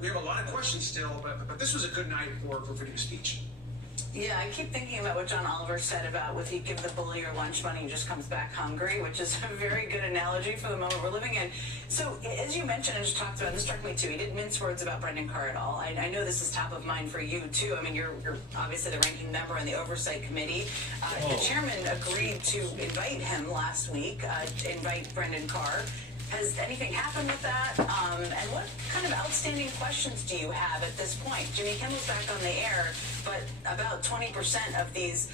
We have a lot of questions still, but this was a good night for freedom of speech. Yeah, I keep thinking about what John Oliver said about if you give the bully your lunch money, he just comes back hungry, which is a very good analogy for the moment we're living in. So, as you mentioned and just talked about, and this struck me too, he didn't mince words about Brendan Carr at all. I know this is top of mind for you too. I mean, you're obviously the ranking member in the Oversight Committee. The chairman agreed to invite him last week, invite Brendan Carr. Has anything happened with that? And what kind of outstanding questions do you have at this point? Jimmy Kimmel's back on the air, but about 20% of these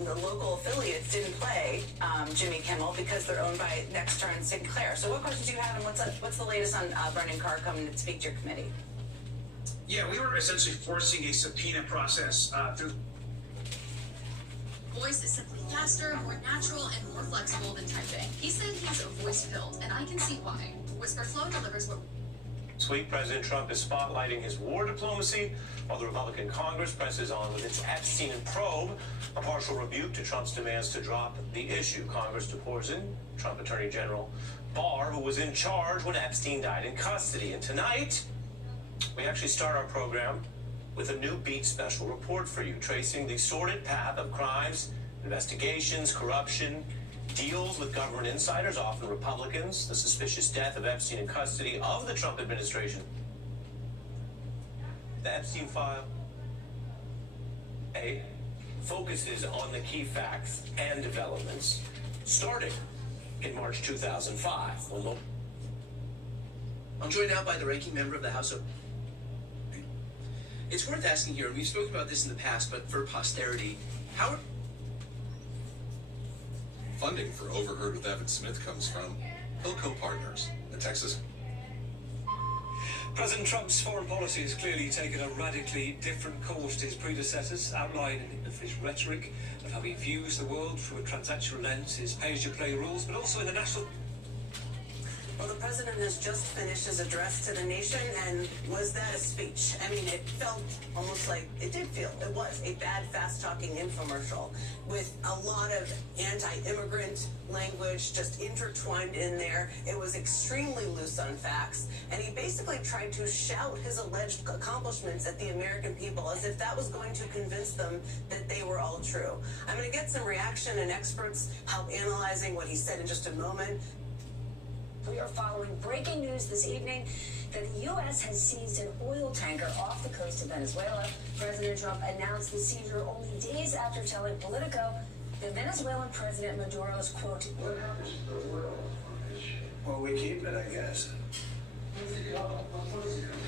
the local affiliates didn't play Jimmy Kimmel because they're owned by Nexstar and Sinclair. So what questions do you have, and what's the latest on Brendan Carr coming to speak to your committee? Yeah, we were essentially forcing a subpoena process through. Voice is simply faster, more natural, and more flexible than typing. He said he's a voice filled, and I can see why. Whisperflow delivers what. This week, President Trump is spotlighting his war diplomacy while the Republican Congress presses on with its Epstein probe, a partial rebuke to Trump's demands to drop the issue. Congress depours in Trump Attorney General Barr, who was in charge when Epstein died in custody. And tonight, we actually start our program with a new Beat special report for you, tracing the sordid path of crimes, investigations, corruption, deals with government insiders, often Republicans, the suspicious death of Epstein in custody of the Trump administration. The Epstein file focuses on the key facts and developments starting in March 2005. I'm joined now by the ranking member of the House of... It's worth asking here, and we've spoken about this in the past, but for posterity, how... Funding for Overheard with Evan Smith comes from Hilco Partners, a Texas... President Trump's foreign policy has clearly taken a radically different course to his predecessors, outlining his rhetoric of how he views the world through a transactional lens, his pay-as-you-play rules, but also in the national... Well, the president has just finished his address to the nation, and was that a speech? I mean, it felt almost like, it was a bad, fast-talking infomercial with a lot of anti-immigrant language just intertwined in there. It was extremely loose on facts, and he basically tried to shout his alleged accomplishments at the American people as if that was going to convince them that they were all true. I'm going to get some reaction, and experts help analyzing what he said in just a moment. We are following breaking news this evening that the U.S. has seized an oil tanker off the coast of Venezuela. President Trump announced the seizure only days after telling Politico that Venezuelan President Maduro's, quote, well, we keep it, I guess.